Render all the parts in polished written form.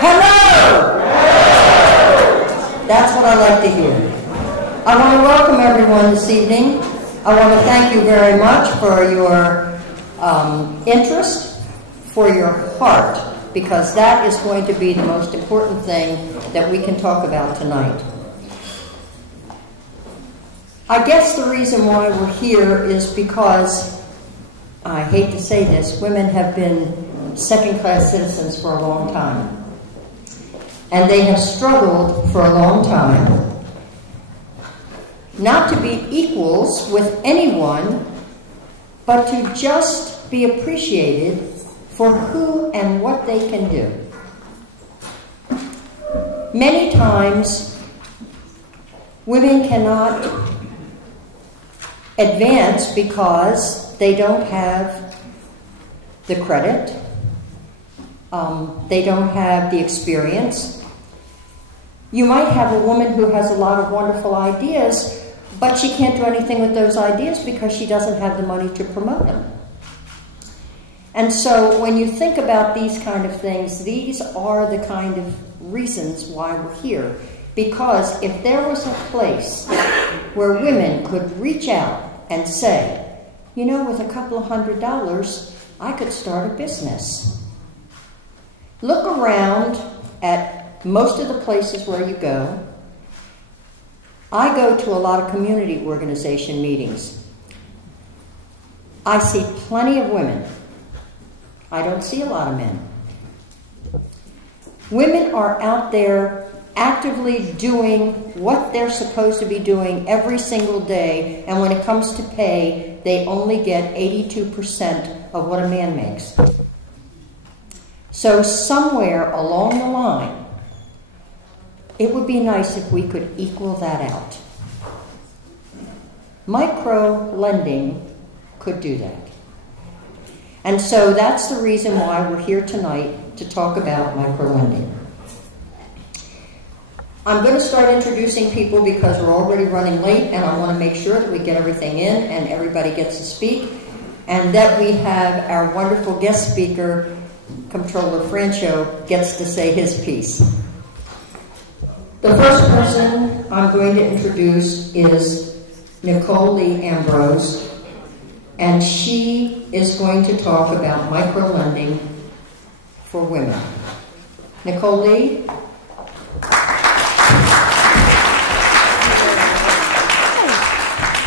Hello! That's what I like to hear. I want to welcome everyone this evening. I want to thank you very much for your interest, for your heart, because that is going to be the most important thing that we can talk about tonight. I guess the reason why we're here is because, I hate to say this, women have been second-class citizens for a long time. And they have struggled for a long time not to be equals with anyone, but to just be appreciated for who and what they can do. Many times, women cannot advance because they don't have the credit, they don't have the experience. You might have a woman who has a lot of wonderful ideas, but she can't do anything with those ideas because she doesn't have the money to promote them. And so when you think about these kind of things, these are the kind of reasons why we're here. Because if there was a place where women could reach out and say, you know, with a couple of $100, I could start a business. Look around at most of the places where you go. I go to a lot of community organization meetings. I see plenty of women. I don't see a lot of men. Women are out there actively doing what they're supposed to be doing every single day, and when it comes to pay, they only get 82% of what a man makes. So somewhere along the line, it would be nice if we could equal that out. Micro lending could do that. And so that's the reason why we're here tonight to talk about micro lending. I'm going to start introducing people because we're already running late, and I want to make sure that we get everything in and everybody gets to speak, and that we have our wonderful guest speaker, Comptroller Franchot, gets to say his piece. The first person I'm going to introduce is Nicole Lee Ambrose, and she is going to talk about microlending for women. Nicole Lee?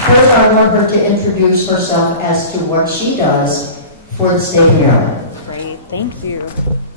First, I want her to introduce herself as to what she does for the state of Maryland. Great, thank you.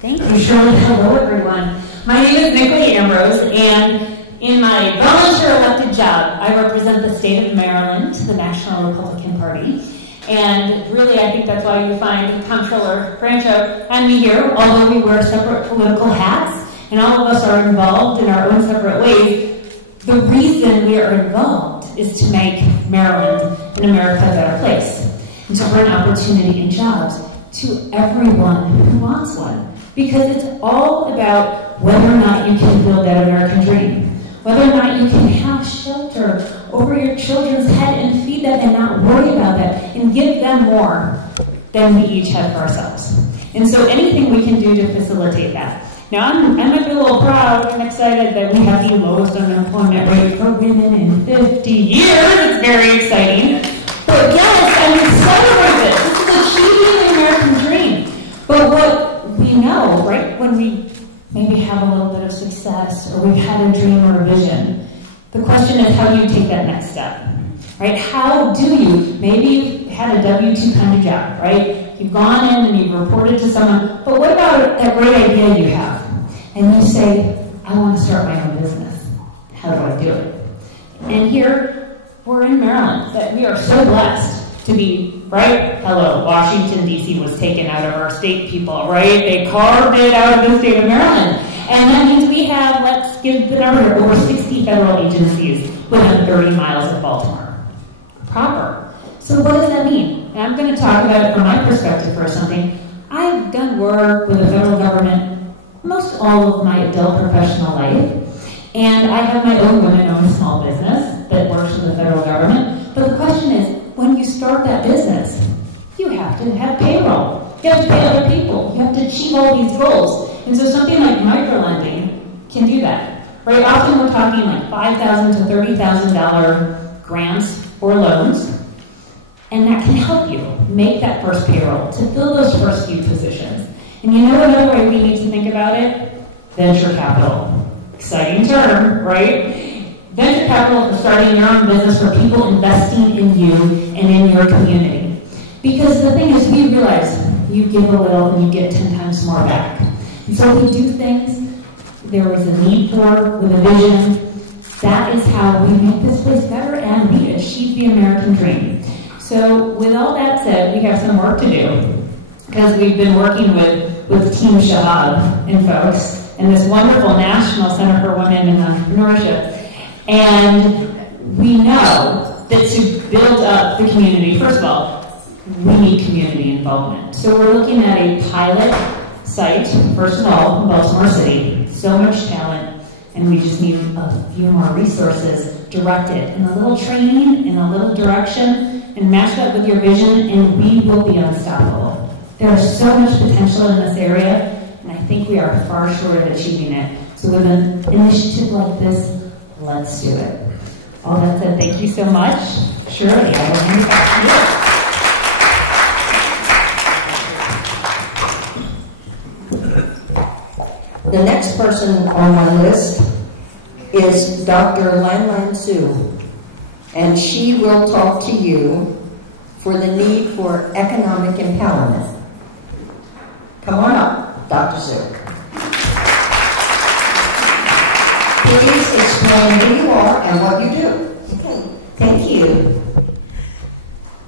Thank you, Shirley. Hello, everyone. My name is Nicole Lee Ambrose, and in my volunteer elected job, I represent the state of Maryland, the National Republican Party. And really, I think that's why you find Comptroller Franchot and me here, although we wear separate political hats, and all of us are involved in our own separate ways. The reason we are involved is to make Maryland and America a better place, and to bring opportunity and jobs to everyone who wants one. Because it's all about whether or not you can build that American dream, whether or not you can have shelter over your children's head and feed them and not worry about that and give them more than we each have for ourselves. And so anything we can do to facilitate that. Now, I might be a little proud and excited that we have the lowest unemployment rate for women in 50 years. It's very exciting. But yes, I mean, celebrate this. This is achieving the American dream. But what we know, right, when we maybe have a little bit of success or we've had a dream or a vision, the question is, how do you take that next step, right? How do you, maybe you've had a W-2 kind of job, right? You've gone in and you've reported to someone, but what about that great idea you have? And you say, I want to start my own business. How do I do it? And here, we're in Maryland, that we are so blessed to be, right? Hello, Washington, D.C. was taken out of our state, people, right? They carved it out of the state of Maryland. And that means we have, let's give the number here, over 60 federal agencies within 30 miles of Baltimore. Proper. So what does that mean? And I'm going to talk about it from my perspective for something. I've done work with the federal government most all of my adult professional life. And I have my own women-owned small business that works for the federal government. But the question is, when you start that business, you have to have payroll. You have to pay other people. You have to achieve all these goals. And so something like microlending can do that. Right? Often we're talking like $5,000 to $30,000 grants or loans, and that can help you make that first payroll, to fill those first few positions. And you know another way we need to think about it? Venture capital. Exciting term, right? Venture capital for starting your own business, for people investing in you and in your community. Because the thing is, we realize you give a little and you get 10 times more back. And so we do things there was a need for, with a vision. That is how we make this place better and we achieve the American dream. So with all that said, we have some work to do, because we've been working with Team Shahab and folks in this wonderful National Center for Women in Entrepreneurship. And we know that to build up the community, first of all, we need community involvement. So we're looking at a pilot site, first of all, in Baltimore City. So much talent, and we just need a few more resources directed, and a little training, and a little direction, and match that with your vision, and we will be unstoppable. There is so much potential in this area, and I think we are far short of achieving it. So with an initiative like this, let's do it. All that said, thank you so much. Shirley, I will hand it back to you. The next person on my list is Dr. Lan Lan Su, and she will talk to you for the need for economic empowerment. Come on up, Dr. Su. Please explain who you are and what you do. Okay, thank you.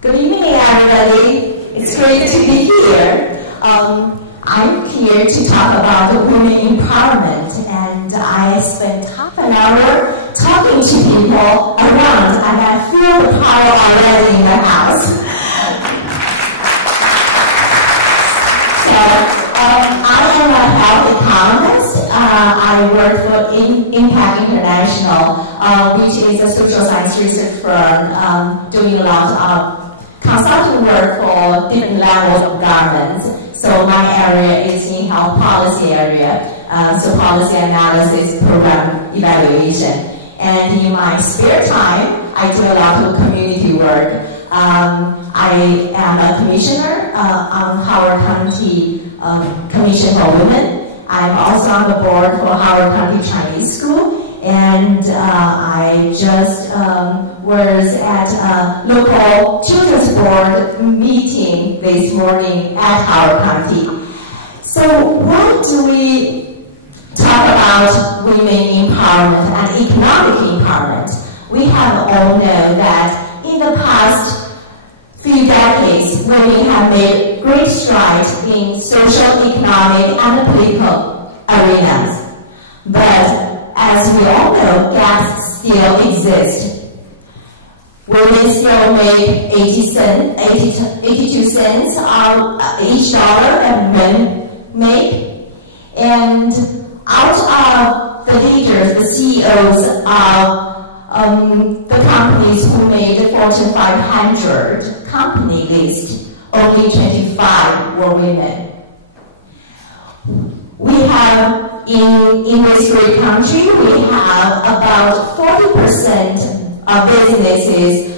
Good evening, everybody. It's great to be here. I'm here to talk about women empowerment, and I spent half an hour talking to people around, and I feel the power already in the house. So, I am a health economist. I work for Impact International, which is a social science research firm doing a lot of consulting work for different levels of governments. So my area is in health policy area, so policy analysis, program evaluation. And in my spare time, I do a lot of community work. I am a commissioner on Howard County Commission for Women. I'm also on the board for Howard County Chinese School. And I just was at a local children's board meeting this morning at Howard County. So why do we talk about women empowerment and economic empowerment? We have all known that in the past few decades, women have made great strides in social, economic, and political arenas. But as we all know, gaps still exist. Women still make 82 cents on each dollar that men make. And out of the leaders, the CEOs of the companies who made the Fortune 500 company list, only 25 were women. We have, in this great country, we have about 40% of businesses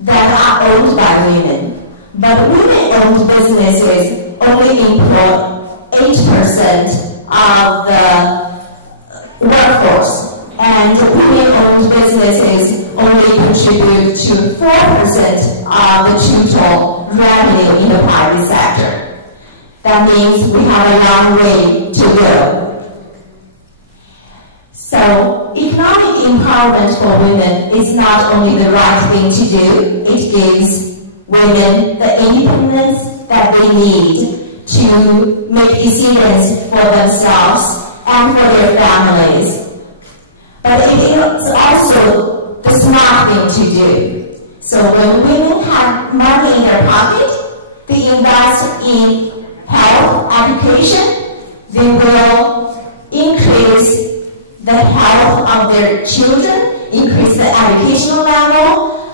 that are owned by women. But women-owned businesses only employ 8% of the workforce. And women-owned businesses only contribute to 4% of the total revenue in the private sector. That means we have a long way to go. So, economic empowerment for women is not only the right thing to do, it gives women the independence that they need to make decisions for themselves and for their families. But it is also the smart thing to do. So when women have money in their pocket, they invest in health, education, they will increase the health of their children, increase the educational level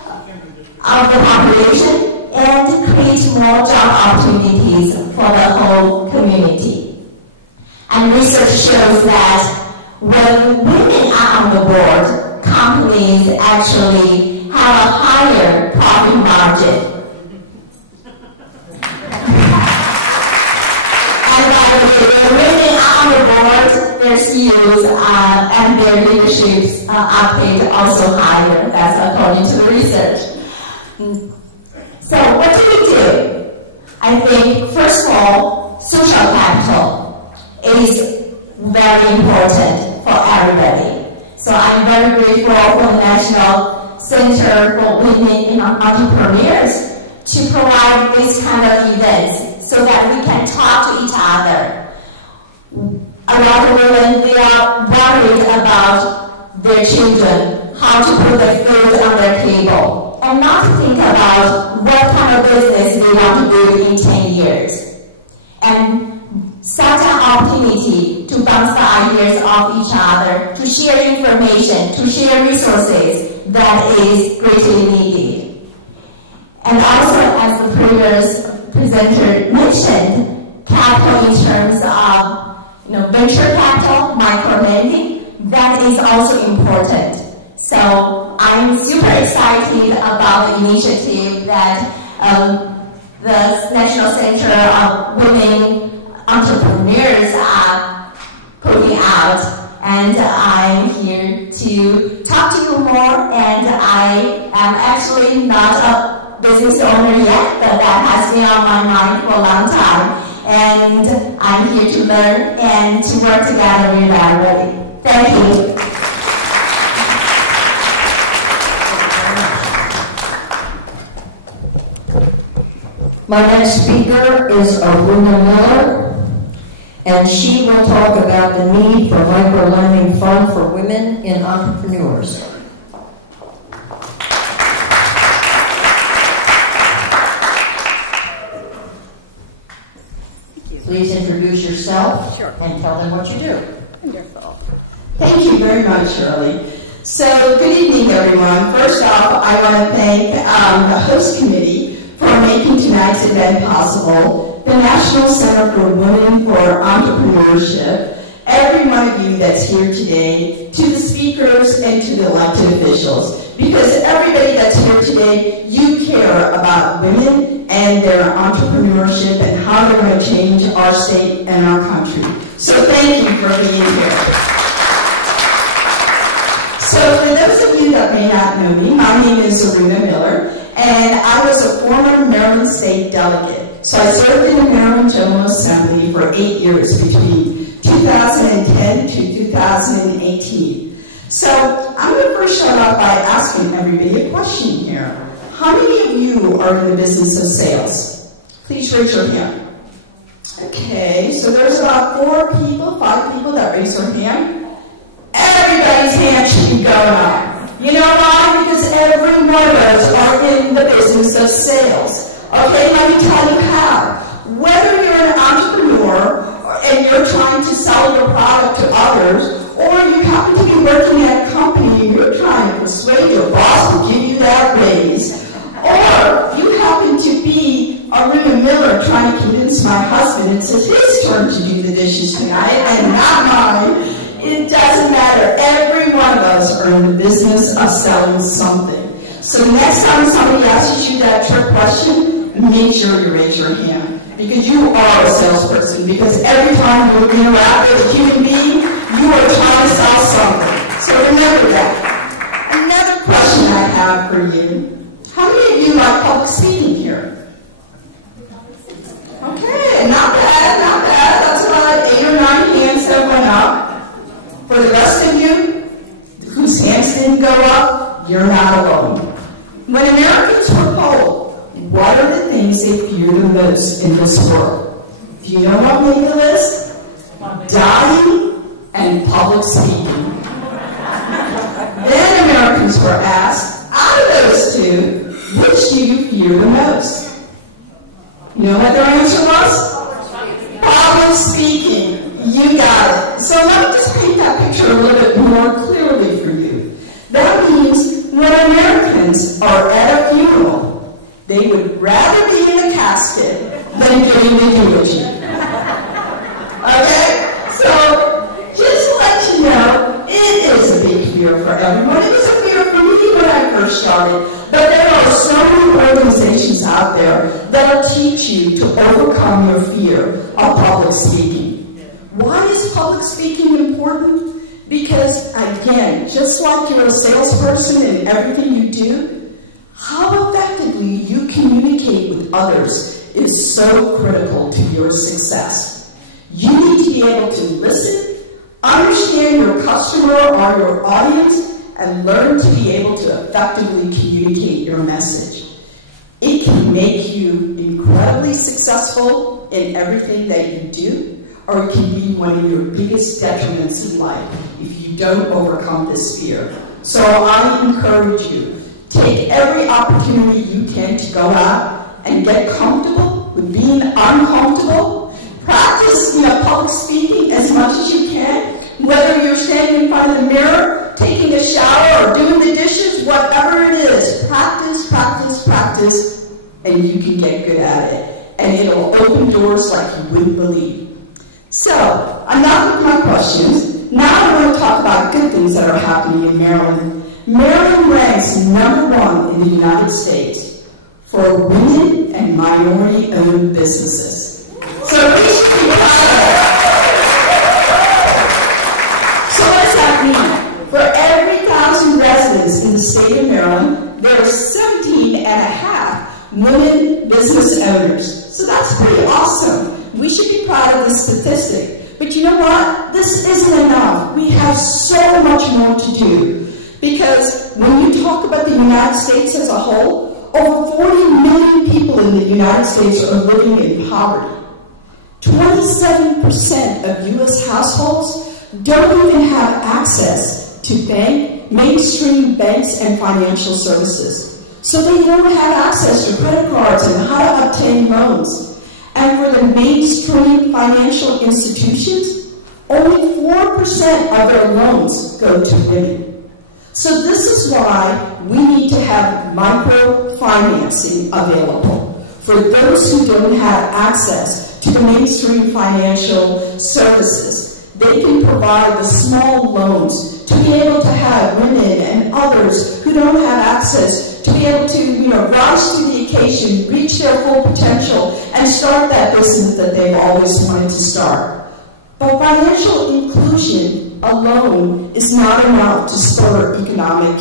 of the population, and create more job opportunities for the whole community. And research shows that when women are on the board, companies actually have a higher profit margin. And by the way, when women are on the board, their CEOs and their leaderships are paid also higher. That's according to the research. So what do we do? I think, first of all, social capital is very important for everybody. So I'm very grateful for the National Center for Women in Entrepreneurs to provide this kind of events so that we can talk to each other. A lot of women, they are worried about their children, how to put their food on their table, and not to think about what kind of business they want to do in 10 years. And such an opportunity to bounce the ideas off each other, to share information, to share resources, that is greatly needed. And also, as the previous presenter mentioned, capital in terms of venture capital, micro-lending, that is also important. So I'm super excited about the initiative that the National Center of Women Entrepreneurs are putting out, and I'm here to talk to you more. And I am actually not a business owner yet, but that has been on my mind for a long time. And I'm here to learn and to work together with everybody. Thank you. My next speaker is Aruna Miller, and she will talk about the need for micro-lending fund for women in entrepreneurs. Please introduce yourself and tell them what you do. Wonderful. Thank you very much, Shirley. So, good evening, everyone. First off, I want to thank the host committee for making tonight's event possible, the National Center for Women for Entrepreneurship, every one of you that's here today, to the speakers and to the elected officials. Because everybody that's here today, you care about women and their entrepreneurship and how they're going to change our state and our country. So thank you for being here. So for those of you that may not know me, my name is Aruna Miller, and I was a former Maryland State delegate. So I served in the Maryland General Assembly for 8 years between 2010 to 2018. So I'm going to first start off by asking everybody a question here. How many of you are in the business of sales? Please raise your hand. Okay, so there's about 5 people that raise their hand. Everybody's hand should be going up. You know why? Because every one of us are in the business of sales. Okay, let me tell you how. Whether you're an entrepreneur and you're trying to sell your product to others, or you happen to be working at a company and you're trying to persuade your boss to give you that raise, or you happen to be Aruna Miller trying to convince my husband it's his turn to do the dishes tonight and not mine, it doesn't matter. Every one of us are in the business of selling something. So next time somebody asks you that trick question, make sure you raise your hand. Because you are a salesperson. Because every time you interact with a human being, you are trying to sell something. So remember that. Another question I have for you. How many of you like public speaking here? Okay, not bad, not bad. That's about 8 or 9 hands that went up. For the rest of you whose hands didn't go up, you're not alone. When Americans were polled, what are the things they fear the most in this world? Do you know what made the list? Dying and public speaking. Then Americans were asked, out of those two, which do you fear the most? You know what their answer was? Public speaking. You got it. So let me just paint that picture a little bit more clearly for you. That means when Americans are at a funeral, they would rather be in a casket than getting the eulogy. Okay? So just to let you know, started. But there are so many organizations out there that will teach you to overcome your fear of public speaking. Why is public speaking important? Because, again, just like you're a salesperson in everything you do, how effectively you communicate with others is so critical to your success. You need to be able to listen, understand your customer or your audience, and learn to be able to effectively communicate your message. It can make you incredibly successful in everything that you do, or it can be one of your biggest detriments in life if you don't overcome this fear. So I encourage you, take every opportunity you can to go out and get comfortable with being uncomfortable. Practice public speaking as much as you can, whether you're standing in front of the mirror, taking a shower, or doing the dishes, whatever it is. Practice, practice, practice, and you can get good at it. And it'll open doors like you wouldn't believe. So, I'm not with my questions. Now I want to talk about good things that are happening in Maryland. Maryland ranks #1 in the United States for women and minority-owned businesses. So we should be proud of it. So what does that mean? For every 1,000 residents in the state of Maryland, there are 17.5 women business owners. So that's pretty awesome. We should be proud of this statistic. But you know what? This isn't enough. We have so much more to do. Because when you talk about the United States as a whole, over 40 million people in the United States are living in poverty. 27% of U.S. households don't even have access to mainstream banks and financial services. So they don't have access to credit cards and how to obtain loans. And for the mainstream financial institutions, only 4% of their loans go to women. So this is why we need to have microfinancing available for those who don't have access to the mainstream financial services. They can provide the small loans to be able to have women and others who don't have access to be able to, rise to the occasion, reach their full potential, and start that business that they've always wanted to start. But financial inclusion alone is not enough to spur economic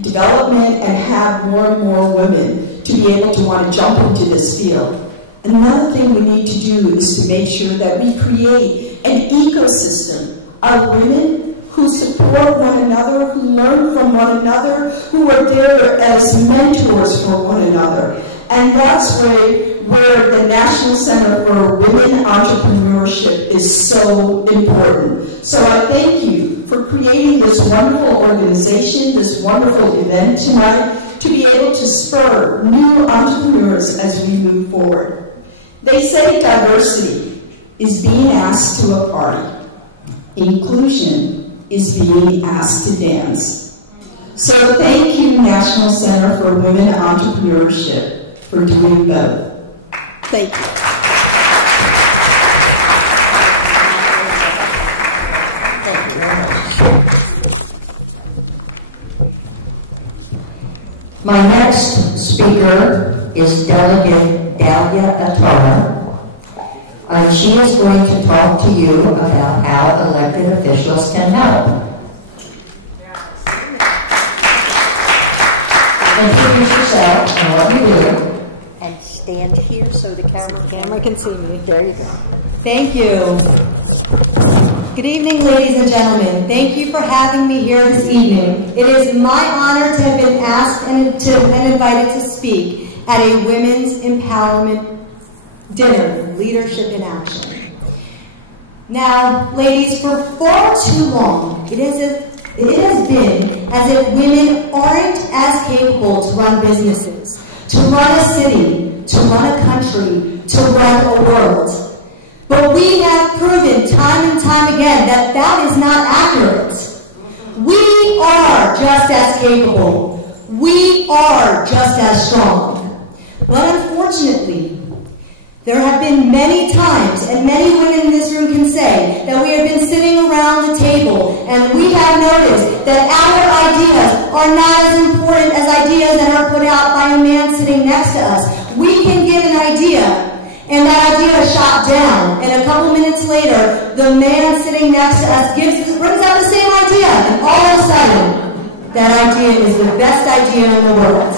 development and have more and more women to be able to want to jump into this field. Another thing we need to do is to make sure that we create an ecosystem of women who support one another, who learn from one another, who are there as mentors for one another. And that's where the National Center for Women Entrepreneurship is so important. So I thank you for creating this wonderful organization, this wonderful event tonight, to be able to spur new entrepreneurs as we move forward. They say diversity is being asked to a party. Inclusion is being asked to dance. So thank you, National Center for Women Entrepreneurship, for doing both. Thank you. My next speaker is Delegate Gala Atara. She is going to talk to you about how elected officials can help. Introduce yourself and what you do. And stand here so the camera can see me. There you go. Thank you. Good evening, ladies and gentlemen. Thank you for having me here this evening. It is my honor to have been asked and invited to speak at a women's empowerment dinner, Leadership in Action. Now, ladies, for far too long, it has been as if women aren't as capable to run businesses, to run a city, to run a country, to run a world. But we have proven time and time again that that is not accurate. We are just as capable. We are just as strong. But unfortunately, there have been many times, and many women in this room can say, that we have been sitting around the table and we have noticed that our ideas are not as important as ideas that are put out by a man sitting next to us. We can get an idea, and that idea is shot down, and a couple minutes later, the man sitting next to us brings out the same idea, and all of a sudden, that idea is the best idea in the world.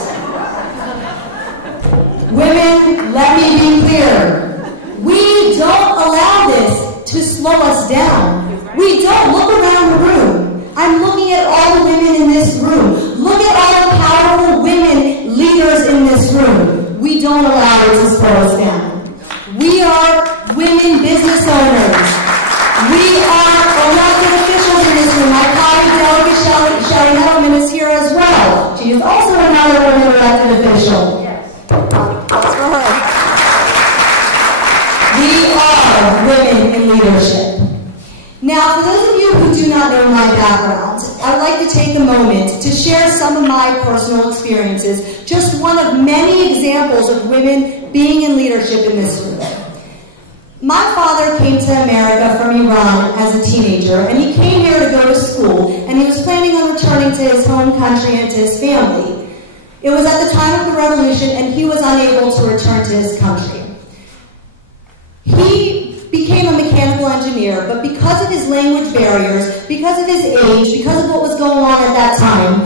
Women, let me be clear. We don't allow this to slow us down. We don't. Look around the room. I'm looking at all the women in this room. Look at all the powerful women leaders in this room. We don't allow it to slow us down. We are women business owners. We are elected officials in this room. My colleague delegate Shelly Nettleman is here as well. She is also another woman elected official. Yes. That's for her. We are women in leadership. Now, for those of you who do not know my background, I'd like to take a moment to share some of my personal experiences, just one of many examples of women being in leadership in this room. My father came to America from Iran as a teenager, and he came here to go to school, and he was planning on returning to his home country and to his family. It was at the time of the revolution, and he was unable to return to his country. He became a mechanical engineer, but because of his language barriers, because of his age, because of what was going on at that time,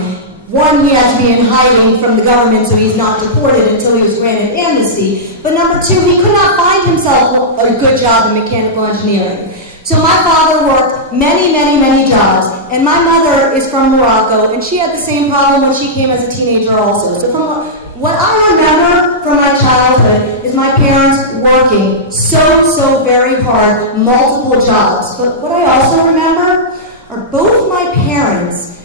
one, he had to be in hiding from the government so he's not deported until he was granted amnesty, but number two, he could not find himself a good job in mechanical engineering. So my father worked many jobs, and my mother is from Morocco, and she had the same problem when she came as a teenager also. So from what I remember from my childhood is my parents working so very hard, multiple jobs. But what I also remember are both my parents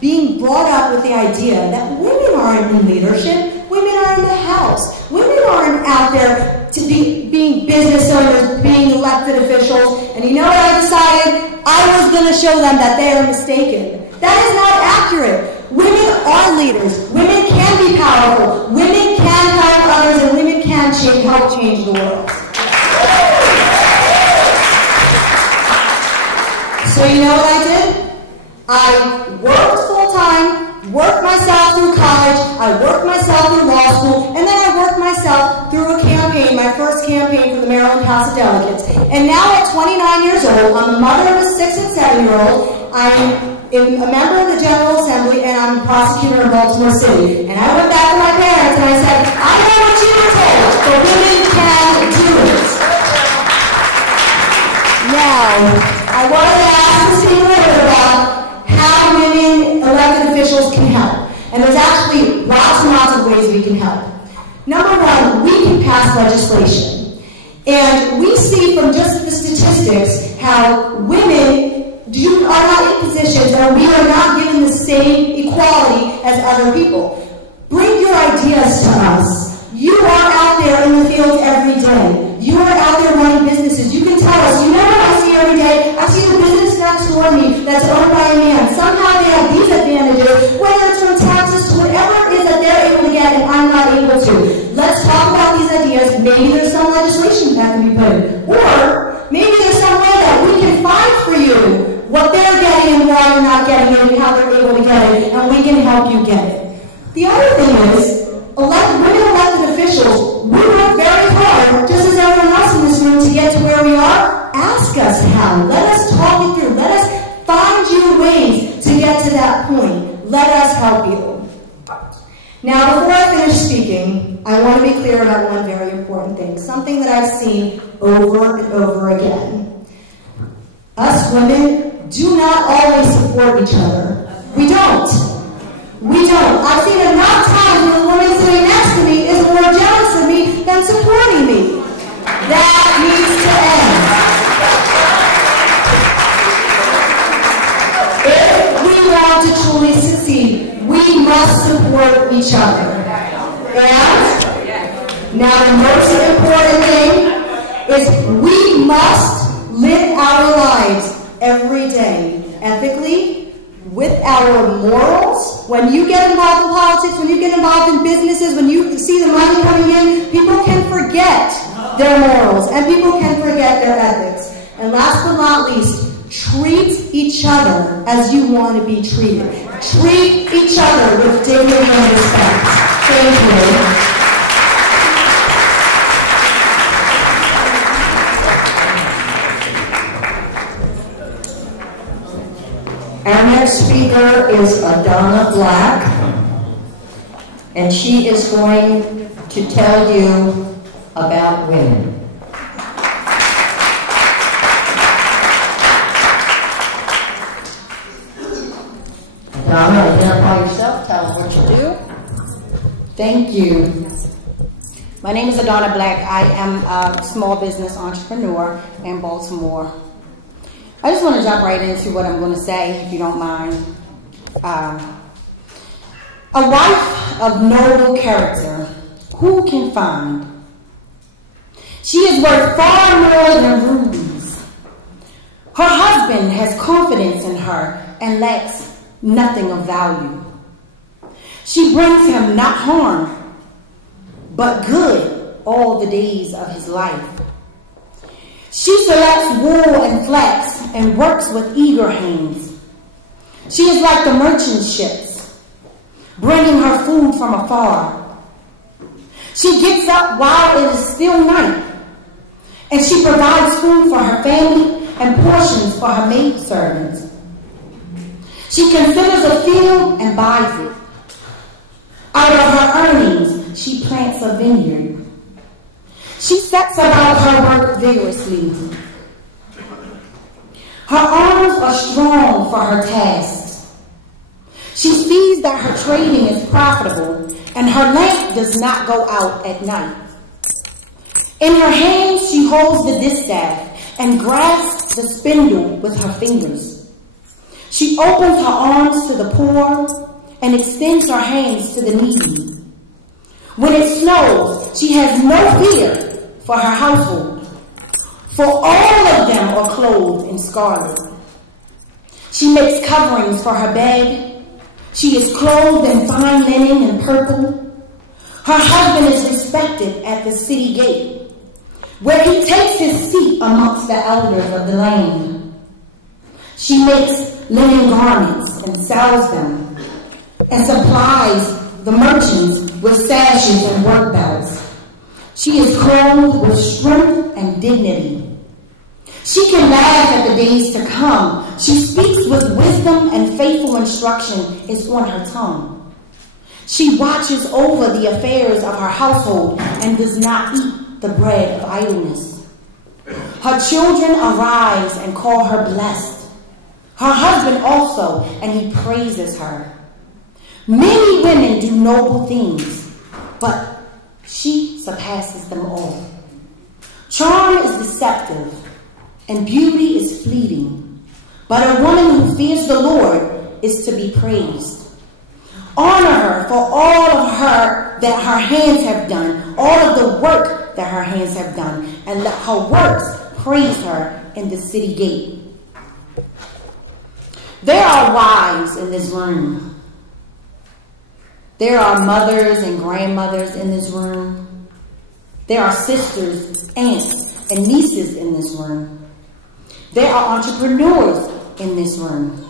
being brought up with the idea that women aren't in leadership, women are in the house. Women aren't out there to being business owners, being elected officials. And you know what I decided? I was going to show them that they are mistaken. That is not accurate. Women are leaders. Women can be powerful. Women can help others, and women can help change the world. So you know what I did? I worked full-time, worked myself through college, I worked myself through law school, and then I worked myself through a campaign, my first campaign for the Maryland House of Delegates. And now at 29 years old, I'm a mother of a 6- and 7-year-old. I'm a member of the General Assembly, and I'm a prosecutor in Baltimore City. And I went back to my parents and I said, I know what you were told, but women can do it. Now, I wanted to ask the speaker a little bit about how women elected officials can help. And there's actually lots and lots of ways we can help. Number one, we can pass legislation. And we see from just the statistics how women are not in positions, or we are not given the same equality as other people. Bring your ideas to us. You are out there in the field every day. You are out there running businesses. You can tell us, you know what I see every day? I see the business next door to me that's owned by a man. Somehow they have these advantages, whether it's from taxes to whatever it is that they're able to get and I'm not able to. Let's talk about these ideas. Maybe there's some legislation that can be put in. Or maybe there's some way that we can find for you what they're getting and why you're not getting it and how they're able to get it, and we can help you get it. The other thing is, women elected officials, we work very hard, just as everyone else in this room, to get to where we are. Ask us how. Let us talk it through. Let us find you ways to get to that point. Let us help you. Now, before I finish speaking, I want to be clear about one very important thing, something that I've seen over and over again. Us women do not always support each other. We don't. We don't. I've seen enough times when the woman sitting next to me is more jealous of me than supporting me. That needs to end. If we want to truly succeed, we must support each other. And now the most important thing is we must live our lives every day, ethically, with our morals. When you get involved in politics, when you get involved in businesses, when you see the money coming in, people can forget their morals and people can forget their ethics. And last but not least, treat each other as you want to be treated. Treat each other with dignity and respect. Thank you. Our next speaker is Adana Black, and she is going to tell you about women. Adana, identify yourself, tell us what you do. Thank you. My name is Adana Black. I am a small business entrepreneur in Baltimore. I just want to jump right into what I'm going to say, if you don't mind. A wife of noble character, who can find? She is worth far more than rubies. Her husband has confidence in her and lacks nothing of value. She brings him not harm, but good all the days of his life. She selects wool and flax and works with eager hands. She is like the merchant ships, bringing her food from afar. She gets up while it is still night, and she provides food for her family and portions for her maidservants. She considers a field and buys it. Out of her earnings, she plants a vineyard. She sets about her work vigorously. Her arms are strong for her tasks. She sees that her trading is profitable, and her lamp does not go out at night. In her hands, she holds the distaff and grasps the spindle with her fingers. She opens her arms to the poor and extends her hands to the needy. When it snows, she has no fear for her household, for all of them are clothed in scarlet. She makes coverings for her bed. She is clothed in fine linen and purple. Her husband is respected at the city gate, where he takes his seat amongst the elders of the land. She makes linen garments and sells them, and supplies the merchants with sashes and work belts. She is clothed with strength and dignity. She can laugh at the days to come. She speaks with wisdom, and faithful instruction is on her tongue. She watches over the affairs of her household and does not eat the bread of idleness. Her children arise and call her blessed. Her husband also, and he praises her. Many women do noble things, but she surpasses them all. Charm is deceptive, and beauty is fleeting, but a woman who fears the Lord is to be praised. Honor her for all of her that her hands have done, all of the work that her hands have done, and let her works praise her in the city gate. There are wives in this room. There are mothers and grandmothers in this room. There are sisters, aunts, and nieces in this room. There are entrepreneurs in this room.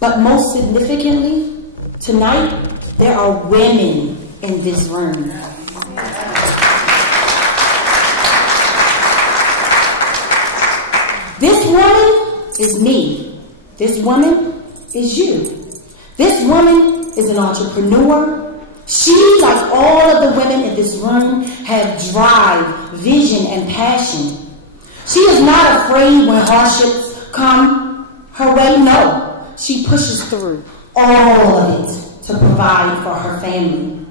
But most significantly, tonight, there are women in this room. This woman is me. This woman is you. This woman is an entrepreneur. She, like all of the women in this room, have drive, vision, and passion. She is not afraid when hardships come her way. No, she pushes through all of it to provide for her family.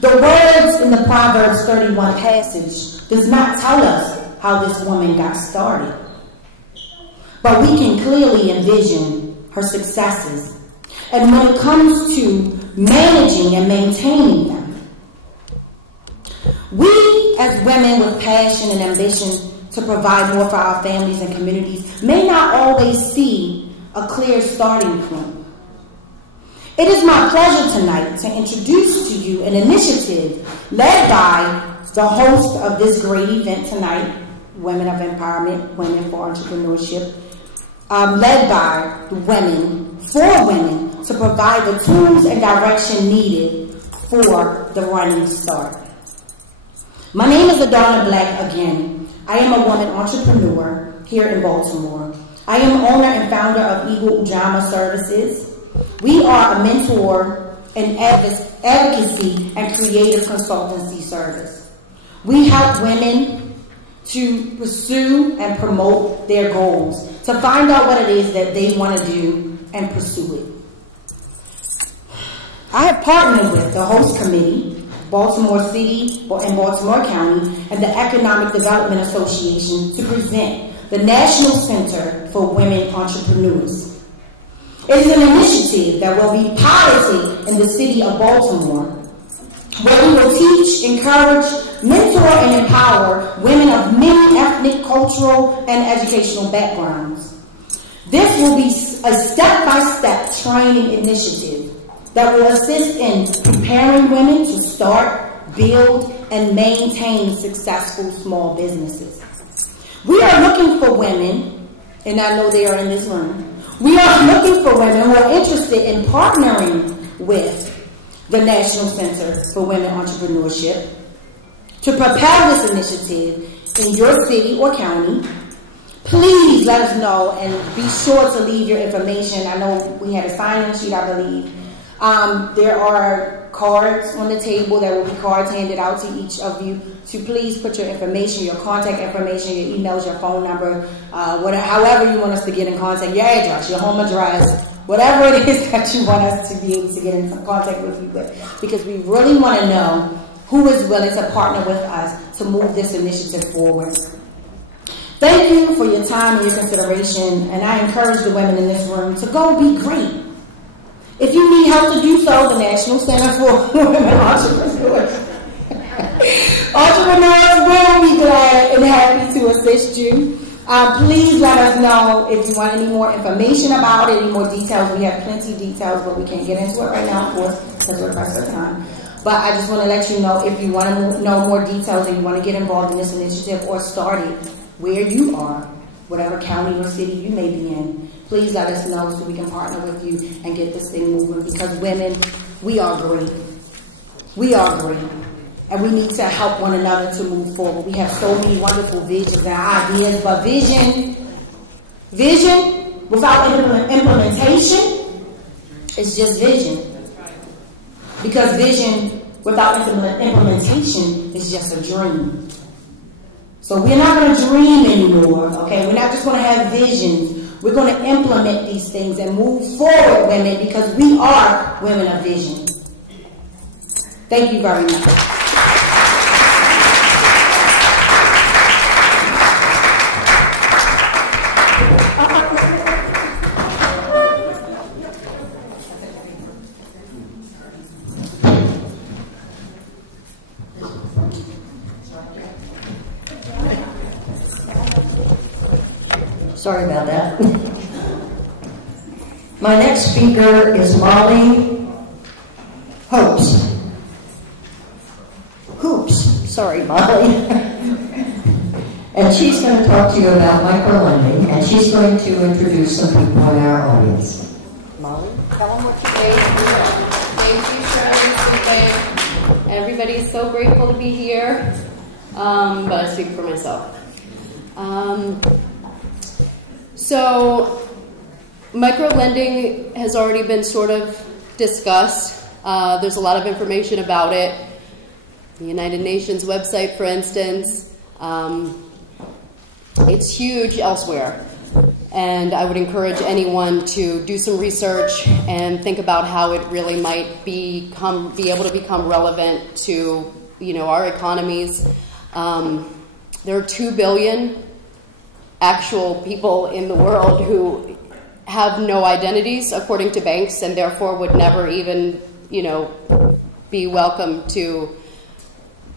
The words in the Proverbs 31 passage does not tell us how this woman got started, but we can clearly envision her successes. And when it comes to managing and maintaining them, we as women with passion and ambition to provide more for our families and communities may not always see a clear starting point. It is my pleasure tonight to introduce to you an initiative led by the host of this great event tonight, Women of Empowerment, Women for Entrepreneurship, led by women, for women, to provide the tools and direction needed for the running start. My name is Adana Black again. I am a woman entrepreneur here in Baltimore. I am owner and founder of Eagle Ujama Services. We are a mentor and advocacy and creative consultancy service. We help women to pursue and promote their goals, to find out what it is that they want to do and pursue it. I have partnered with the host committee, Baltimore City and Baltimore County, and the Economic Development Association to present the National Center for Women Entrepreneurs. It is an initiative that will be piloted in the city of Baltimore, where we will teach, encourage, mentor, and empower women of many ethnic, cultural, and educational backgrounds. This will be a step-by-step training initiative that will assist in preparing women to start, build, and maintain successful small businesses. We are looking for women, and I know they are in this room. We are looking for women who are interested in partnering with the National Center for Women Entrepreneurship to propel this initiative in your city or county. Please let us know and be sure to leave your information. I know we had a sign-in sheet, I believe. There are cards on the table. There will be cards handed out to each of you. So please put your information, your contact information, your emails, your phone number, however you want us to get in contact, your address, your home address, whatever it is that you want us to be able to get in contact with you with. Because we really want to know who is willing to partner with us to move this initiative forward. Thank you for your time and your consideration, and I encourage the women in this room to go be great. If you need help to do so, the National Center for Women Entrepreneurs will be glad and happy to assist you. Please let us know if you want any more information about it, any more details. We have plenty of details, but we can't get into it right now, of course, because we're pressed for time. But I just want to let you know if you want to know more details and you want to get involved in this initiative or start it where you are, whatever county or city you may be in, please let us know so we can partner with you and get this thing moving. Because women, we are great. We are great. And we need to help one another to move forward. We have so many wonderful visions and ideas, but vision without implementation is just vision. Because vision without implementation is just a dream. So we're not going to dream anymore, okay? We're not just going to have visions. We're going to implement these things and move forward, women, because we are women of vision. Thank you very much. Sorry about that. My next speaker is Molly Hoops. Sorry, Molly. And she's going to talk to you about microlending, and she's going to introduce some people in our audience. Molly, tell them what you Thank you, Shirley. Everybody's so grateful to be here, but I speak for myself. So, microlending has already been sort of discussed. There's a lot of information about it. The United Nations website, for instance. It's huge elsewhere. And I would encourage anyone to do some research and think about how it really might be able to become relevant to, our economies. There are 2 billion actual people in the world who have no identities, according to banks, and therefore would never even, be welcome to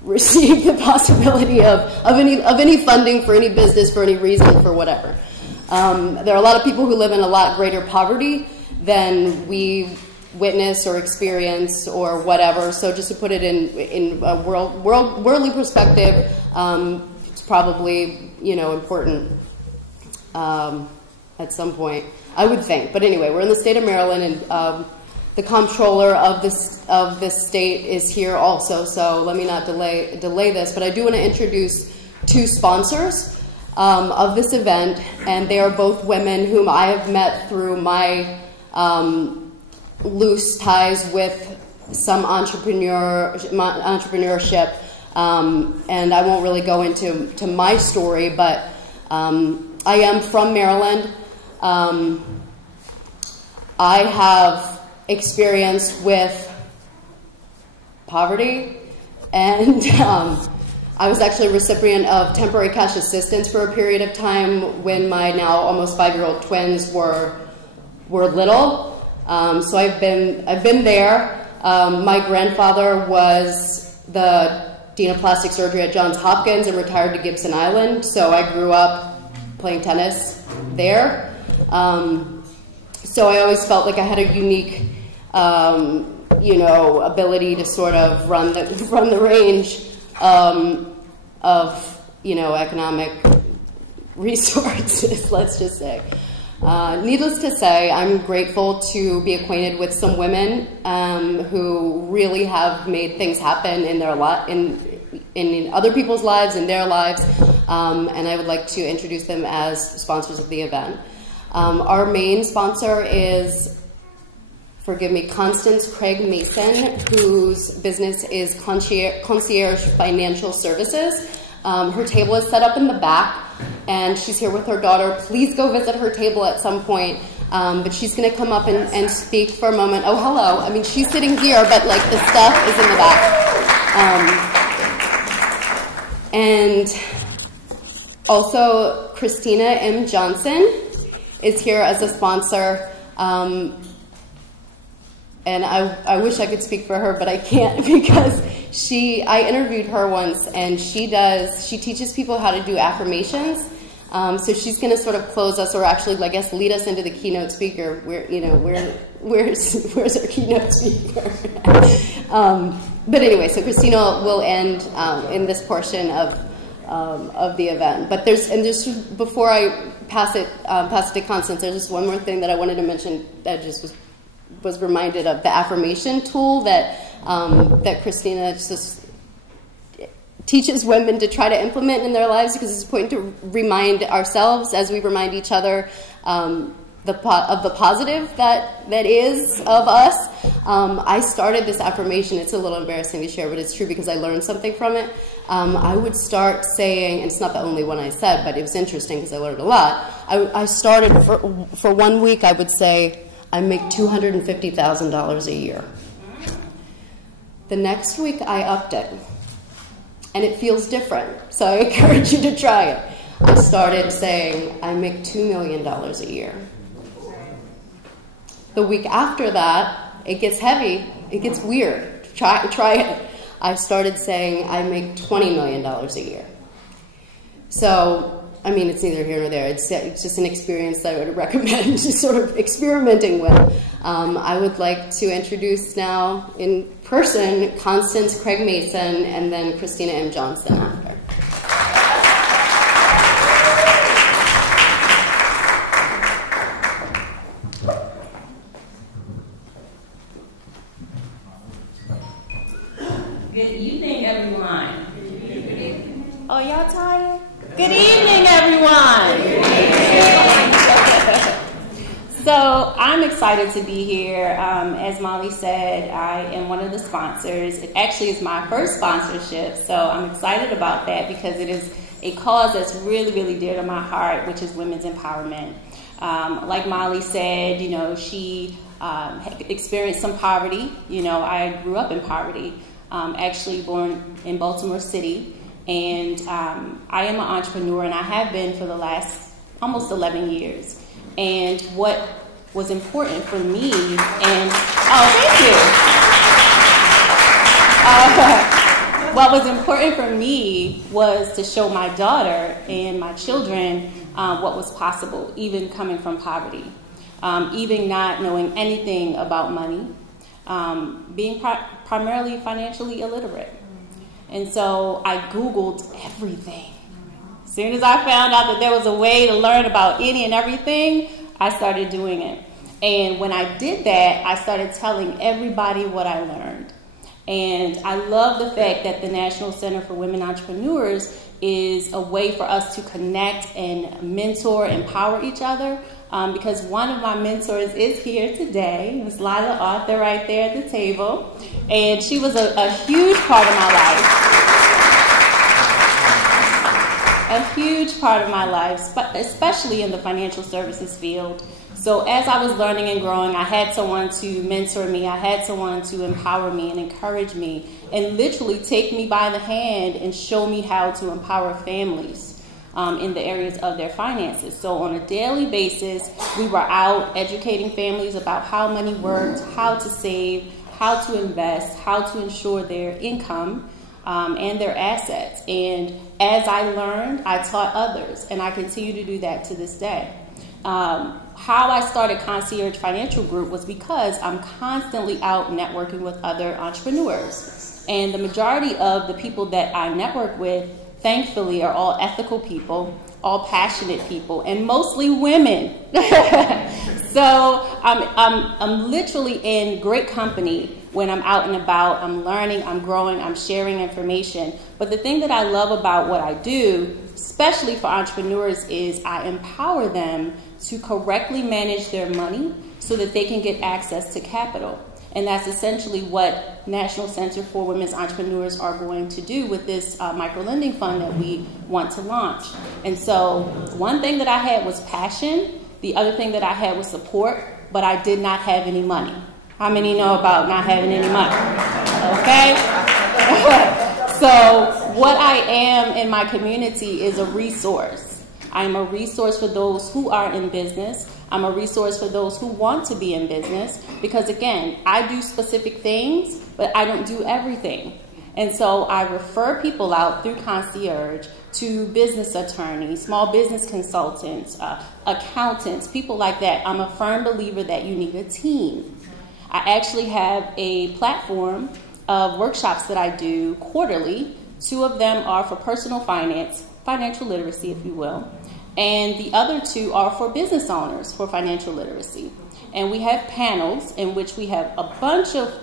receive the possibility of any funding for any business, for any reason, for whatever. There are a lot of people who live in a lot greater poverty than we witness or experience or whatever. So just to put it in a worldly perspective, it's probably important. at some point, I would think. But anyway, we're in the state of Maryland, and the comptroller of this state is here also, so let me not delay this. But I do want to introduce two sponsors of this event, and they are both women whom I have met through my loose ties with some entrepreneurship, and I won't really go into my story, but I am from Maryland. I have experience with poverty, and I was actually a recipient of temporary cash assistance for a period of time when my now almost 5-year-old twins were little. So I've been there. My grandfather was the Dean of Plastic Surgery at Johns Hopkins and retired to Gibson Island, so I grew up playing tennis there. So I always felt like I had a unique, ability to sort of run the range of economic resources. Let's just say. Needless to say, I'm grateful to be acquainted with some women who really have made things happen in their in other people's lives, in their lives, and I would like to introduce them as sponsors of the event. Our main sponsor is, forgive me, Constance Craig Mason, whose business is Concierge Financial Services. Her table is set up in the back, and she's here with her daughter. Please go visit her table at some point, but she's going to come up and speak for a moment. Oh, hello. I mean, she's sitting here, but like the stuff is in the back. And also, Christina M. Johnson is here as a sponsor. And I wish I could speak for her, but I can't because I interviewed her once, and she teaches people how to do affirmations. So she's going to sort of close us, or actually, I guess, lead us into the keynote speaker. Where's our keynote speaker? But anyway, so Christina will end in this portion of the event. But just before I pass it to Constance, there's just one more thing that I wanted to mention that just was reminded of, the affirmation tool that Christina just teaches women to try to implement in their lives, because it's important to remind ourselves as we remind each other of the positive that is of us. I started this affirmation. It's a little embarrassing to share, but it's true because I learned something from it. I would start saying, and it's not the only one I said, but it was interesting because I learned a lot. I started for 1 week, I would say, I make $250,000 a year. The next week, I upped it, and it feels different, so I encourage you to try it. I started saying, I make $2 million a year. The week after that, it gets heavy, it gets weird. Try it. I started saying, I make $20 million a year. So, I mean, it's neither here nor there. It's just an experience that I would recommend just sort of experimenting with. I would like to introduce now in person Constance Craig Mason and then Christina M. Johnson after. Good evening, everyone. Oh, y'all tired? Good evening, everyone. So I'm excited to be here. As Molly said, I am one of the sponsors. It actually is my first sponsorship, so I'm excited about that because it is a cause that's really, really dear to my heart, which is women's empowerment. Like Molly said, she experienced some poverty. I grew up in poverty, actually born in Baltimore City. And I am an entrepreneur, and I have been for the last almost 11 years. And what was important for me, what was important for me was to show my daughter and my children what was possible, even coming from poverty, even not knowing anything about money, being primarily financially illiterate. And so I Googled everything. As soon as I found out that there was a way to learn about any and everything, I started doing it. And when I did that, I started telling everybody what I learned. And I love the fact that the National Center for Women Entrepreneurs is a way for us to connect and mentor, empower each other. Because one of my mentors is here today, Ms. Lila Arthur, right there at the table. And she was a huge part of my life. A huge part of my life, especially in the financial services field. So as I was learning and growing, I had someone to mentor me. I had someone to empower me and encourage me and literally take me by the hand and show me how to empower families in the areas of their finances. So on a daily basis, we were out educating families about how money worked, how to save, how to invest, how to ensure their income and their assets. And as I learned, I taught others, and I continue to do that to this day. How I started Concierge Financial Group was because I'm constantly out networking with other entrepreneurs. And the majority of the people that I network with, thankfully, are all ethical people, all passionate people, and mostly women. So I'm literally in great company when I'm out and about. I'm learning, I'm growing, I'm sharing information. But the thing that I love about what I do, especially for entrepreneurs, is I empower them to correctly manage their money so that they can get access to capital. And that's essentially what National Center for Women's Entrepreneurs are going to do with this micro-lending fund that we want to launch. And so one thing that I had was passion. The other thing that I had was support, but I did not have any money. How many know about not having any money? Okay? So what I am in my community is a resource. I'm a resource for those who are in business. I'm a resource for those who want to be in business because, again, I do specific things, but I don't do everything. And so I refer people out through Concierge to business attorneys, small business consultants, accountants, people like that. I'm a firm believer that you need a team. I actually have a platform of workshops that I do quarterly. 2 of them are for personal finance, financial literacy, if you will. And the other 2 are for business owners for financial literacy. And we have panels in which we have a bunch of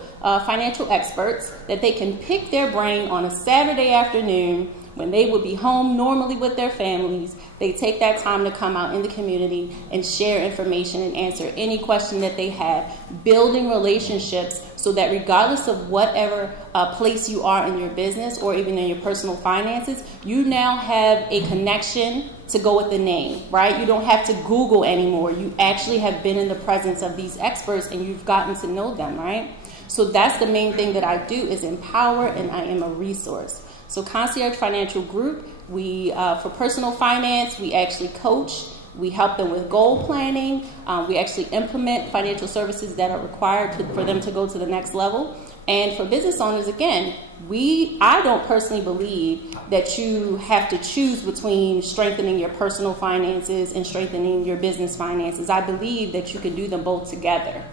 financial experts that they can pick their brain on a Saturday afternoon when they would be home normally with their families. They take that time to come out in the community and share information and answer any question that they have, building relationships so that regardless of whatever place you are in your business or even in your personal finances, you now have a connection to go with the name, right? You don't have to Google anymore. You actually have been in the presence of these experts and you've gotten to know them, right? So that's the main thing that I do is empower, and I am a resource. So Concierge Financial Group, we for personal finance, we actually coach. We help them with goal planning. We actually implement financial services that are required for them to go to the next level. And for business owners, again, I don't personally believe that you have to choose between strengthening your personal finances and strengthening your business finances. I believe that you can do them both together.